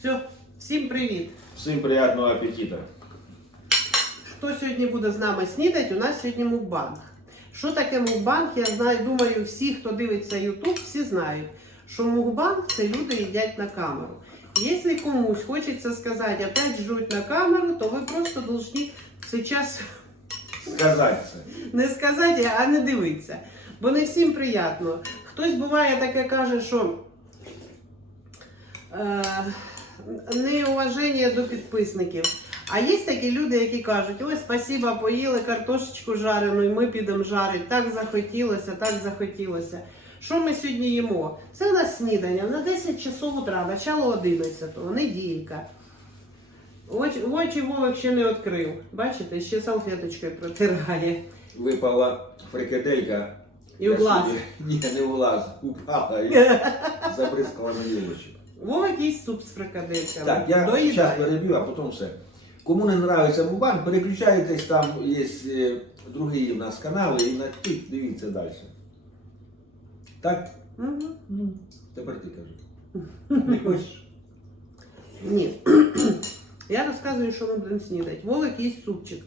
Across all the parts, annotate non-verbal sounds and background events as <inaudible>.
Все, всім привіт! Всім приятного аппетита. Хто сьогодні буде з нами снідати? У нас сьогодні мукбанг. Що таке мукбанг? Я знаю, думаю, всі, хто дивиться YouTube, всі знають, що мукбанг це люди їдять на камеру. Якщо комусь хочеться сказати, опять жруть на камеру, то ви просто повинні зараз Сказати це. не сказати, а не дивитися. Бо не всім приємно. Хтось буває таке каже, що е, неуваження до підписників. А є такі люди, які кажуть, ой, спасіба, поїли картошечку жарену, і ми підемо жарити. Так захотілося, так захотілося. Що ми сьогодні їмо? Це у нас снідання на 10 часов утра, начало 11-го, неділька. Очі, Вовик ще не відкрив. Бачите, ще салфеточкою протирає. Випала фрикаделька. І в глаз. Ні, не в глаз. Упала і <laughs> забризкала на вілочі. Вовик їсть суп з фрикадельками. Так, я зараз переб'ю, а потім все. Кому не нравиться Мубан, переключайтесь, там є е, другий у нас канали і на тих дивіться далі. Так? Ну, тепер ти кажи. <laughs> Не хочеш? Ні. <clears throat> Я розказую, що ми будемо снідати. Вовик їсть супчик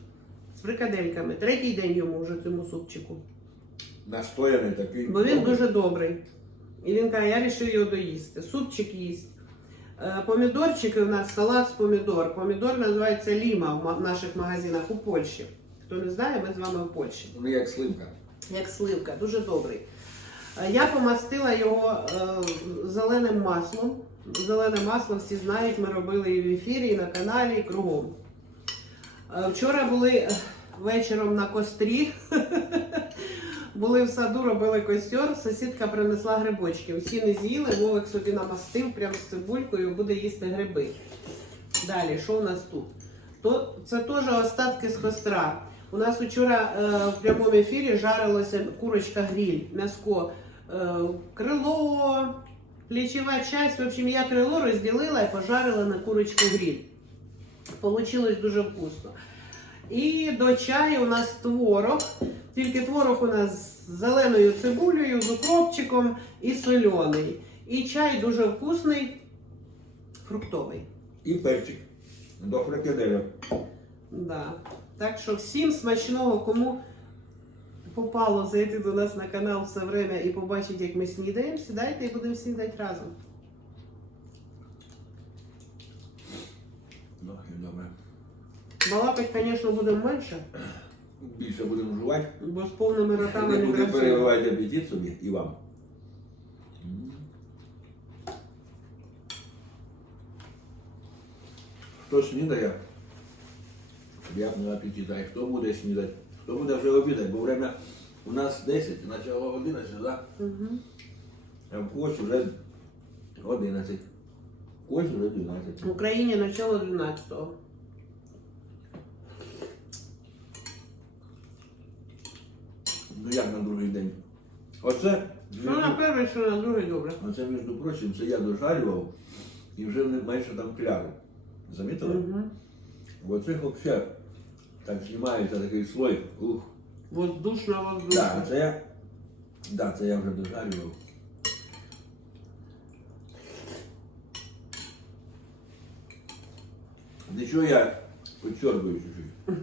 з фрикадельками. Третій день йому вже цьому супчику. Настояний такий. Бо він дуже добрий. І він каже, я вирішив його доїсти. Супчик їсть. Е, Помідорчики у нас салат з помідор. Помідор називається ліма в наших магазинах у Польщі. Хто не знає, ми з вами в Польщі. Ну, як сливка. як сливка, дуже добрий. Е, Я помастила його е, зеленим маслом. Зелене масло всі знають, ми робили і в ефірі, і на каналі, і кругом. Вчора були вечором на кострі. <laughs> Були в саду, робили костер, сусідка принесла грибочки. Всі не з'їли, Вовик собі намастив прямо з цибулькою, буде їсти гриби. Далі, що у нас тут? То, це теж остатки з костра. У нас вчора е, в прямому ефірі жарилася курочка гриль, м'яско, е, крило, плечова часть. В общем, я крило розділила і пожарила на курочку гриль. Получилось дуже вкусно. І до чаю у нас творог. Тільки творог у нас з зеленою цибулею, з укропчиком і соляний. І чай дуже вкусний, фруктовий. І перчик. До фрикаделя. Да. Так що всім смачного, кому попало зайти до нас на канал все время і побачити, як ми снідаємо, сідайте і будемо снідати разом. Ну, і добре. Балакать, звісно, будемо менше, Більше будемо жувати. бо з повними ротами Не буде красиво. перебивати апетит собі і вам. Хто снідає, приятного апетита. І хто буде снідати, хто буде вже обідати, бо время у нас 10, начало 11, да? Мгм. а в когось вже 11. В когось вже 12. В Україні начало 12-го. Ну як на другий день? Оце, на перший, що на другий добре. оце, між прочим, це я дожарював і вже не менше там кляри. Замітили? Угу. Оце взагалі так знімається такий слой. Ух. Воздушно, воздушно. Так, це я. Да, це я вже дожарював. Нічого я підчоркую чуть-чуть.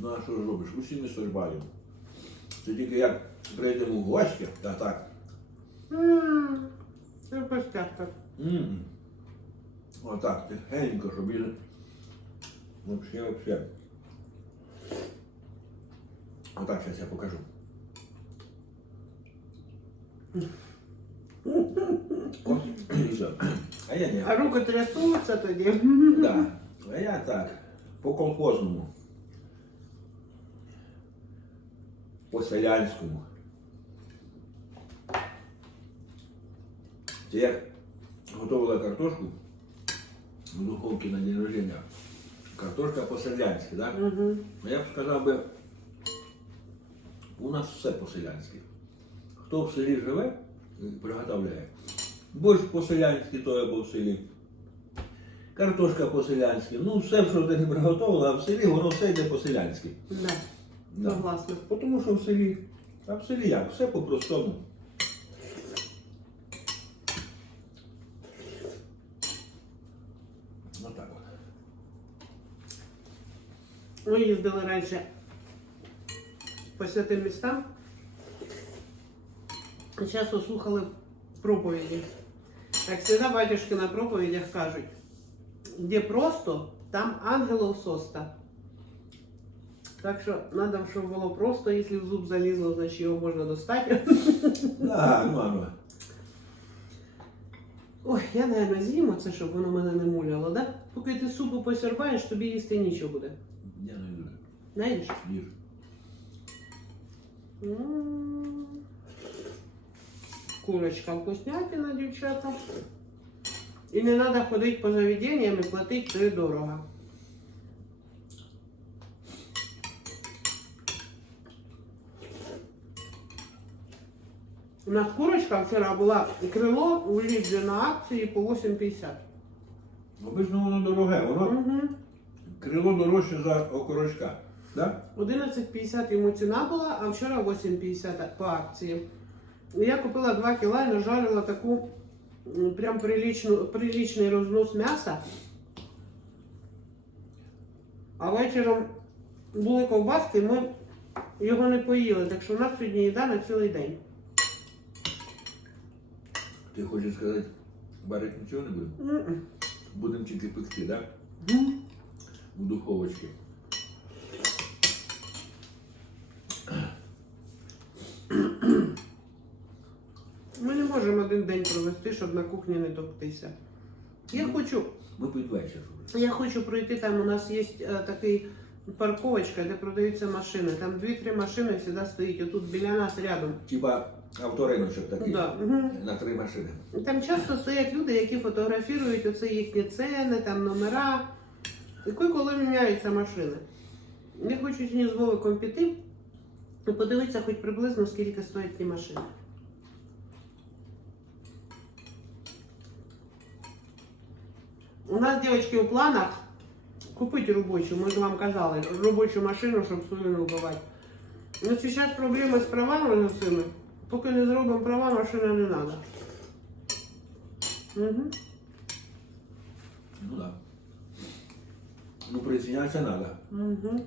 Ну а що ж робиш? Усі ми сорбаємо. Це тільки як прийдемо в гості, та так. Це. М. Отак, тихенько, щоб він вообще, вообще. Отак, зараз я покажу. О, і все. А я ні. А руки трясуться тоді. Да. А я так, по колхозному. По селянському. Це як готувала картошку в духовці на день рождения. Картошка по-селянськи, так? Да? Угу. Ну, Я б сказав би, у нас все по-селянськи. Хто в селі живе, приготовляє. Борщ по-селянськи, то або в селі. Картошка по-селянськи. Ну, все, що ти не приготувала, а в селі воно все йде по-селянськи. Да. Да. на власник. Тому що в селі, а в селі як? Все по-простому. Отак от. Ми їздили раніше по святим містам. І часто слухали проповіді. Як завжди батюшки на проповідях кажуть, де просто, там ангелов соста. Так що треба, щоб було просто, якщо в зуб залізло, значить його можна достати. Да, ну. Ой, я, наверное, з'їм оце, щоб воно мене не муляло, да? Поки ти супу посербаєш, тобі їсти нічого буде. Я не люблю. Знаєш? Їж. М. Курочка вкуснятина, дівчата. І не треба ходити по заведенням і платити дорого. У нас курочка вчора була крило у Ліді на акції по 8,50. Обично воно дороге, воно Угу. крило дорожче за окорочка. Да? 11,50 йому ціна була, а вчора 8,50 по акції. Я купила 2 кіла і нажарила таку м, прям приличну, приличний рознос м'яса. А вечором були ковбаски, ми його не поїли, так що у нас сьогодні їда на цілий день. Ти хочеш сказати, варити нічого не будемо? М-м. Будемо тільки пекти, да? М. У духовочці. Ми не можемо один день провести, щоб на кухні не топтися. Я хочу Ми під вечір. Я хочу пройти, там у нас є е, такий парковочка, де продаються машини. Там дві-три машини завжди стоїть, отут біля нас рядом. Типа авториночок такий. Да. На три машини. Там часто стоять люди, які фотографують оце їхні ціни, там номера. І коли міняються машини. Я хочу сьогодні з Вовиком піти і подивитися хоч приблизно, скільки стоять ті машини. У нас, девочки, у планах купити робочу, ми ж вам казали, робочу машину, щоб свою не вбивати. Ну, зараз проблеми з правами на цими. Поки не зробимо права, машина не треба. Угу. Ну да. Ну, присінятися треба. Угу.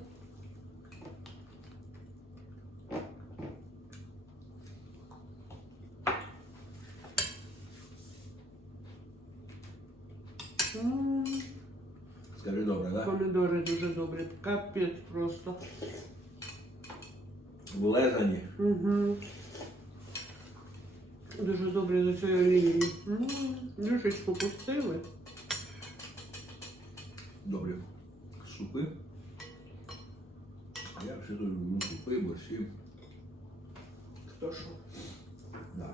Скажи добре, да? Помідори дуже добрі. Капець просто. Влезані. Угу. Дуже добре до цієї лінії. Дюшечку пустили. Добре. Супи. А я ще дуже люблю супи, борщі. Хто що? Да.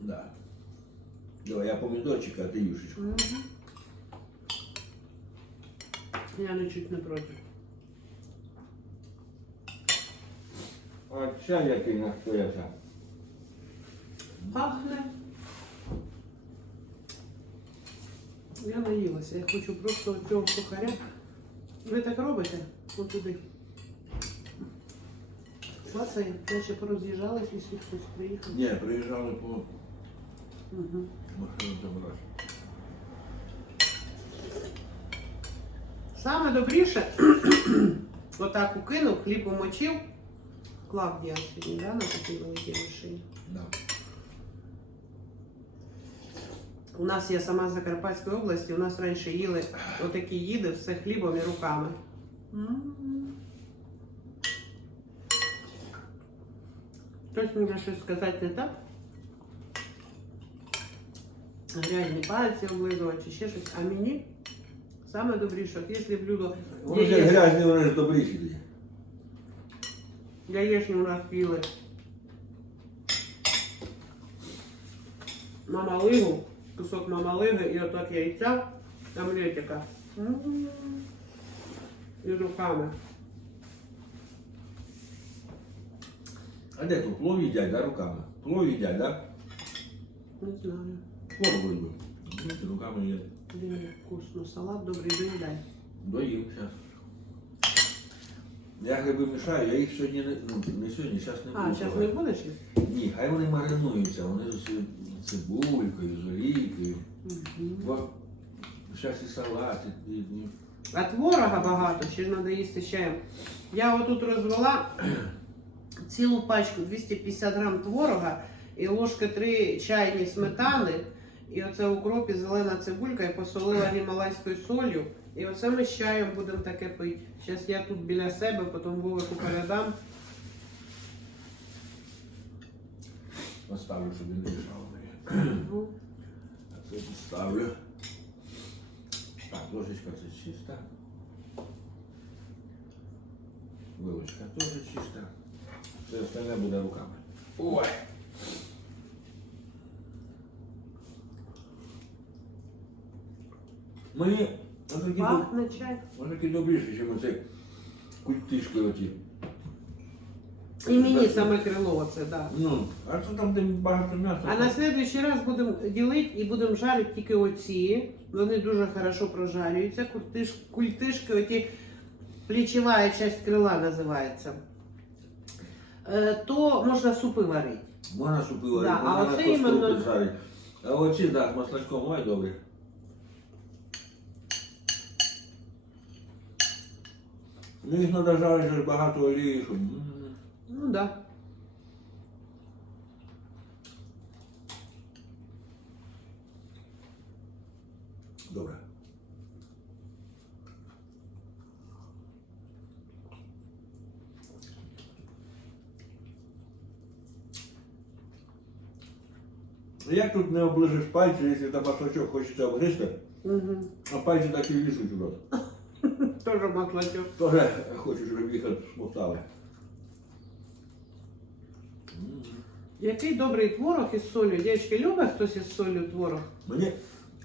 Да. Давай, я помідорчик, а ти юшечку. Мгм. Я нічуть не проти. А чай який настоявся. Пахне. Я наїлася. Я хочу просто цього сухаря. Ви так робите? От туди. Клацає, наче пороз'їжджалась, якщо хтось приїхав. Ні, приїжджали по Угу. машину забрати. Саме добріше, <clears throat> отак укинув, хліб умочив. Клавдія сьогодні, да, на такій великій машині. Да. У нас є сама з Закарпатської області, у нас раніше їли отакі їди, все хлібом і руками. Хтось може щось сказати не так. Грязні пальці облизувати чи ще щось. А мені саме добріше, от якщо блюдо Вони ж грязні, вони ж добріші. яєчню у нас їли. Мамалигу, кусок мамалиги і отак яйця, омлетика. І руками. А де тут плов їдять, да, руками? Плов їдять, да? Не знаю. Плов вроді. Знаєте, руками їдять. Блін, вкусно. Салат добрий доїдай. Доїм зараз. Я гриби мішаю, я їх сьогодні не, ну, не сьогодні, зараз не буду. А, зараз не трогати. будеш їсти? Ні, хай вони маринуються, вони з ці- цибулькою, з олійкою. Бо зараз і салат, і, і, і А творога багато, ще ж треба їсти чаєм. Я отут розвела цілу пачку 250 грам творога і ложка 3 чайні сметани. І оце укроп і зелена цибулька і посолила гімалайською солью. І оце ми з чаєм будемо таке пити. Зараз я тут біля себе, потім Вовику передам. поставлю, щоб він не мішав мені. Ну, А це ставлю. Так, ложечка це чиста. Вилочка теж чиста. Все остальне буде руками. Ой! Мені Пахне чай. отакі добріші, ніж оці культишки оті. І мені саме крило оце, да. Ну, а що там де багато м'яса? А на следующий раз будемо ділити і будемо жарити тільки оці. Вони дуже хорошо прожарюються. Культиш, культишки, оті плечова часть крила називається. Е, то можна супи варити. Можна супи варити, Да, а можна на оце костру іменно- піджарити. А оці, так, з маслачком, ой, добре. Ну, їх треба жарити ж багато олії, щоб... м, Ну так. Да. Добре. Ну, Як тут не оближиш пальці, якщо там маслачок хочеться обгризти, Угу. а пальці так і лізуть у рот. <laughs> Тоже маслачок. Тоже хочу, щоб їх смоктали. Який добрий творог із солью. Дівчатки, любить хтось із солью творог? Мені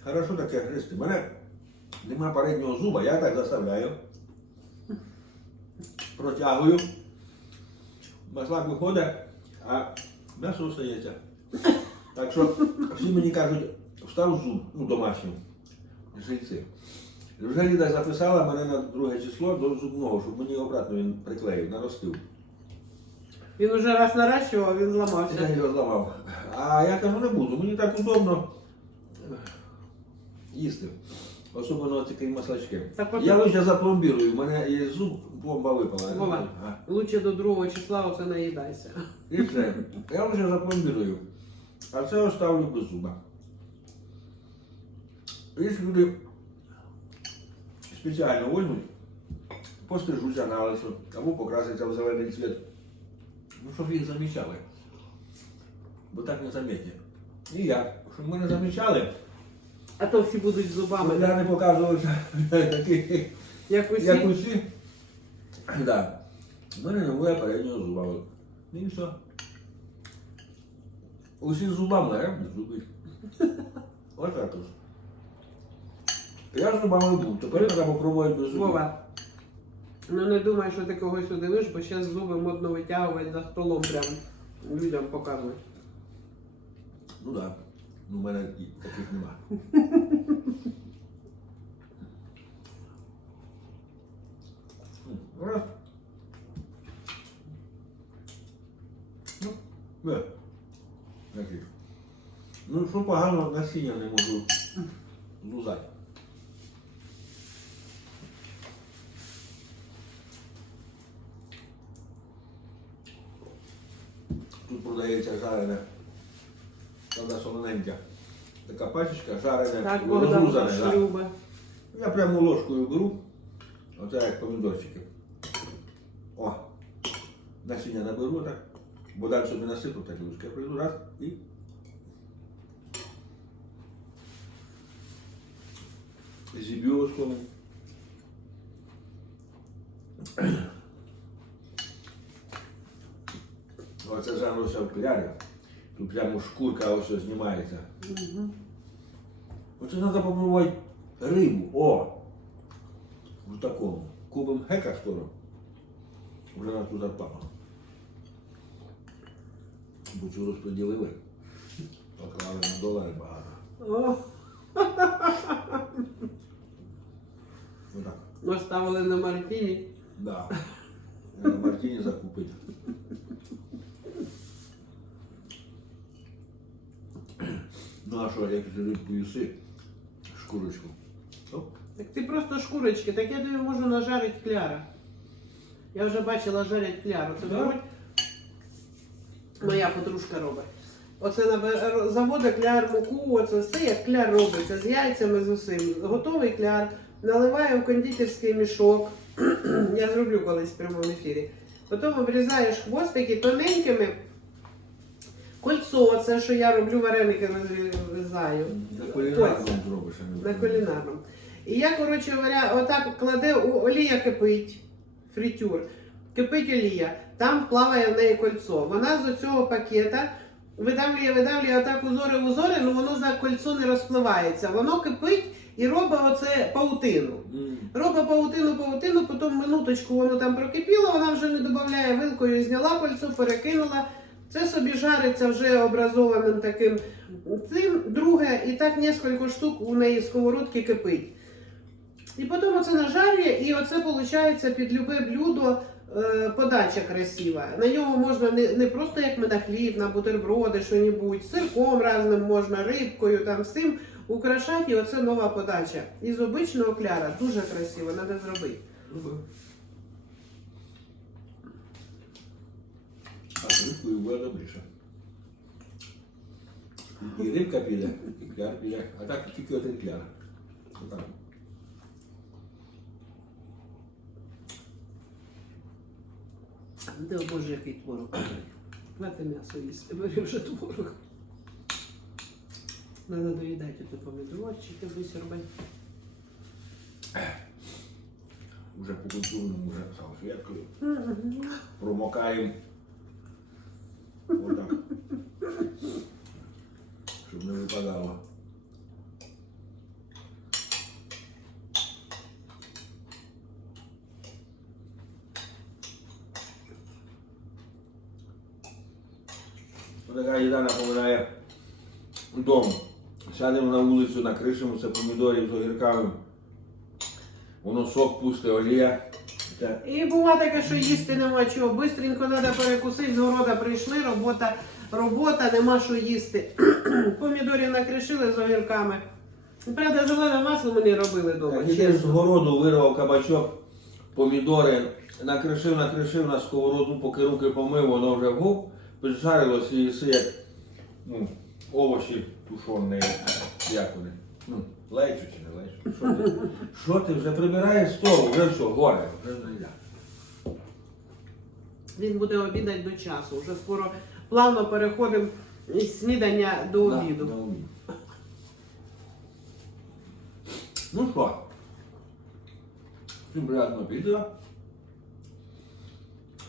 хорошо таке гристи. Мене нема переднього зуба, я так заставляю. Протягую. Маслак виходить, а м'ясо остається. Так що всі мені кажуть, встав зуб, ну домашній, жильці. Вже Ліда записала мене на друге число до зубного, щоб мені обратно він приклеїв, наростив. Він уже раз наращував, він Я зламався. його зламав. А я кажу, не буду, мені так удобно їсти. Особливо такі маслачки. Так от- Я лише запломбірую, у мене є зуб, пломба випала. Вова, А, лучше до другого числа оце наїдайся. І все. Я лише запломбірую. А це оставлю без зуба. Якщо люди спеціально візьмуть, пострижуться на лисо, або покрасяться в зелений цвіт. Ну, щоб їх замічали. Бо так не замітні. І я, щоб ми не замічали, А то всі будуть з зубами, я не показувався як усі. як усі. Да. У мене не буде переднього зуба. от. І все. Усі зубами, а я без зубів. Ось так ось. Я з зубами був, тепер я треба попробувати без зубів. Вова. Ну не думай, що ти когось удивиш, бо зараз зуби модно витягувати за столом прям людям показують. Ну так. Да. Ну, у мене і таких нема. Ну, не. Таких. Ну, що погано насіння не можу лузати. Тут продається жарене, правда солоненька. Така пачечка жарене, Так, да. Я прямо ложкою беру, оце як помідорчики. О, насіння наберу так, бо далі собі насипу так ложки. Я прийду раз і. Зіб'ю ложком. Оце жанруся в клярі. Тут прямо шкурка ось знімається. Мгм. Оце треба попробувати рибу. О! В такому. Купимо гека скоро. Вже на ту зарплату. Цю розподілили. Поклали на долари багато. О, Отак. ми ставили на Мартіні. Да. Мартіні закупити. Ну а що, як ти рибку їси, шкурочку. Оп. Так ти просто шкурочки, так я тобі можу нажарити кляра. Я вже бачила жарять кляру. Це беруть. Моя подружка робить. Оце заводить кляр муку, оце все як кляр робиться з яйцями з усім. Готовий кляр, наливаю в кондитерський мішок. <clears throat> Я зроблю колись в прямому ефірі. Потім обрізаєш хвостики тоненькими. Кольцо, це що я роблю, вареники розрізаю. На кулінарному На кулінарному. І я, коротше говоря, отак кладе, олія кипить, фритюр, кипить олія, там плаває в неї кольцо. Вона з цього пакета видавлює, видавлює отак узори, в узори, але воно за кольцо не розпливається. Воно кипить і робить оце паутину. Робить паутину, паутину, потім минуточку воно там прокипіло, вона вже не додає вилкою, зняла кольцо, перекинула. Це собі жариться вже образованим таким цим. Друге, і так кілька штук у неї сковородки кипить. І потім оце нажарює, і оце виходить під любе блюдо подача красива. На нього можна не, не просто як ми на бутерброди, що-небудь, сирком разним можна, рибкою, там цим украшати, і оце нова подача. Із обичного кляра. Дуже красиво, треба зробити. А з рибкою буде добріше. І рибка піде, і кляр піде, а так тільки один кляр. Отак. Де боже, який творог. Хвати м'ясо їсти, бери вже творог. Надо доїдати ті помідорчики, висорбати. Уже по культурному вже салфеткою. Промокаємо. Отак. Щоб не випадало. Така їда напоминає дом. Сядемо на вулицю, накришимо помідорів з огірками. Воно сок пусте, олія. Та І буває таке, що їсти нема чого. Бистренько треба перекусити, з города прийшли, робота, робота, нема що їсти. <clears throat> Помідорів накришили з огірками. Правда, зелене масло ми не робили. Так, ідеш з городу, вирвав кабачок, помідори, накришив, накришив на сковороду, поки руки помив, воно вже гуп, піджарилось і їси як ну, овочі тушоні, як вони. Ну, лечу чи не лечу? Що ти, що ти вже прибираєш стол, вже все, горе, вже не йде. Він буде обідати до часу. Вже скоро плавно переходимо із снідання до На, обіду. на обід. Ну що, всім приятного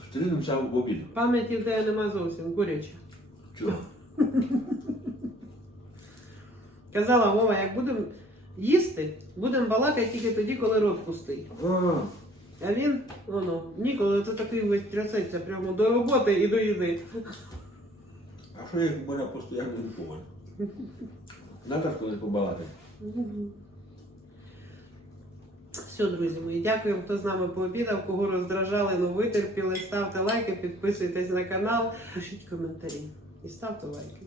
аппетита. Зустрінемося в обід. Пам'яті в тебе нема зовсім, куряча. Чого? <laughs> Казала Вова, як будемо їсти, будемо балакати тільки тоді, коли рот пустий. А, А він, воно, ніколи це такий весь трясеться прямо до роботи і до їди. а що як мене постійно телефон? Надо ж колись побалати. Все, друзі мої, дякуємо, хто з нами пообідав, кого роздражали, ну витерпіли. Ставте лайки, підписуйтесь на канал, пишіть коментарі і ставте лайки.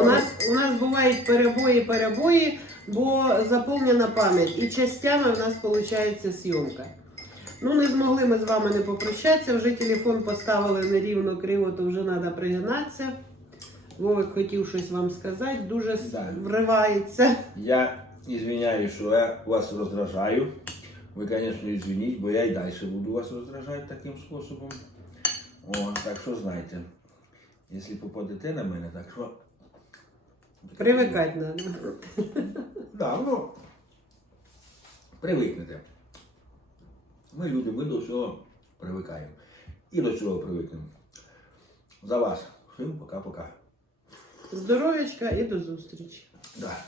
У нас, у нас бувають перебої, перебої, бо заповнена пам'ять. І частями в нас виходить зйомка. Ну, не змогли ми з вами не попрощатися, вже телефон поставили нерівно криво, то вже треба пригинатися. Вовик хотів щось вам сказати, дуже вривається. Я извиняюсь, що я вас роздражаю. Ви, звісно, извиніть, бо я і далі буду вас роздражати таким способом. О, так що знайте, якщо попадете на мене, так що. Привикати треба. Да, ну, привикнете. Ми люди, ми до всього привикаємо. І до цього привикнемо. За вас. Всім пока-пока. Здоров'ячка і до зустрічі. Да.